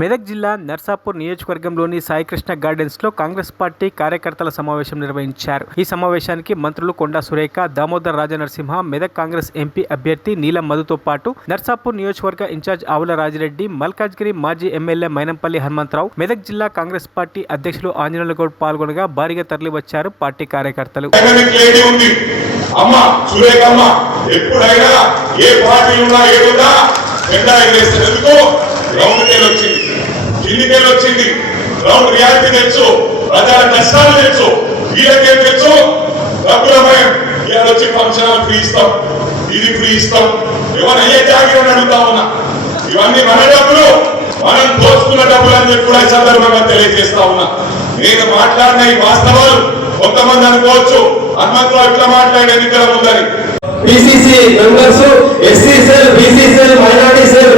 మెదక్ జిల్లా నర్సాపూర్ నియోజకవర్గంలోని సాయికృష్ణ గార్డెన్స్ లో కాంగ్రెస్ పార్టీ కార్యకర్తల సమావేశం నిర్వహించారు. ఈ సమావేశానికి మంత్రులు కొండా సురేఖ, దామోదర్ రాజనరసింహ, మెదక్ కాంగ్రెస్ ఎంపీ అభ్యర్థి నీలం మధుతో పాటు నర్సాపూర్ నియోజకవర్గ ఇన్ఛార్జ్ ఆవుల రాజిరెడ్డి, మల్కాజ్గిరి మాజీ ఎమ్మెల్యే మైనంపల్లి హనుమంతరావు, మెదక్ జిల్లా కాంగ్రెస్ పార్టీ అధ్యక్షులు ఆంజనేయులు గౌడ్ పాల్గొనగా భారీగా తరలివచ్చారు పార్టీ కార్యకర్తలు. ఢిల్లీకెళ్ళి వచ్చింది గ్రౌండ్ రియాలిటీ తెలుసు, ప్రజల కష్టాలు తెలుసు, వీళ్ళకేం తెలుసు డబ్బులమయం. ఇవాళ వచ్చి ఫంక్షన్ ఫ్రీ ఇస్తాం, ఇది ఫ్రీ ఇస్తాం, ఎవరయ్యే జాగ్రత్త అడుగుతా ఉన్నా. ఇవన్నీ మన డబ్బులు, మనం దోచుకున్న డబ్బులు అని చెప్పి కూడా ఈ సందర్భంగా తెలియజేస్తా ఉన్నా. నేను మాట్లాడిన ఈ వాస్తవాలు కొంతమంది అనుకోవచ్చు హనుమంతరావు ఇట్లా మాట్లాడే ఎన్నికల ముందని. PCC members, SC cell, BC cell, minority cell,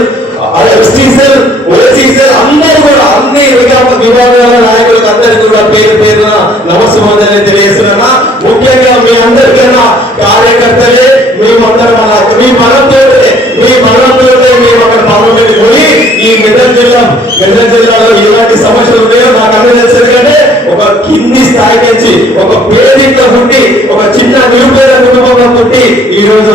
ST cell, OC cell అందరూ కూడా అన్ని విభాగాల నాయకులకు అందరికీ కూడా పేరు పేరున నమస్కారం తెలియజేస్తున్నా. ముఖ్యంగా మీ అందరికైనా కార్యకర్తలే మేమందరం మీ బలంతో మేము అక్కడ పార్లమెంట్ పోయి ఈ మెదక్ జిల్లాలో ఎలాంటి సమస్యలు ఉన్నాయో నాకు అందరూ తెలుసు. ఎందుకంటే ఒక కింది స్థాయి నుంచి ఒక పేదింట్లో పుట్టి ఒక చిన్న నిరుపేద కుటుంబంలో పుట్టి ఈ రోజు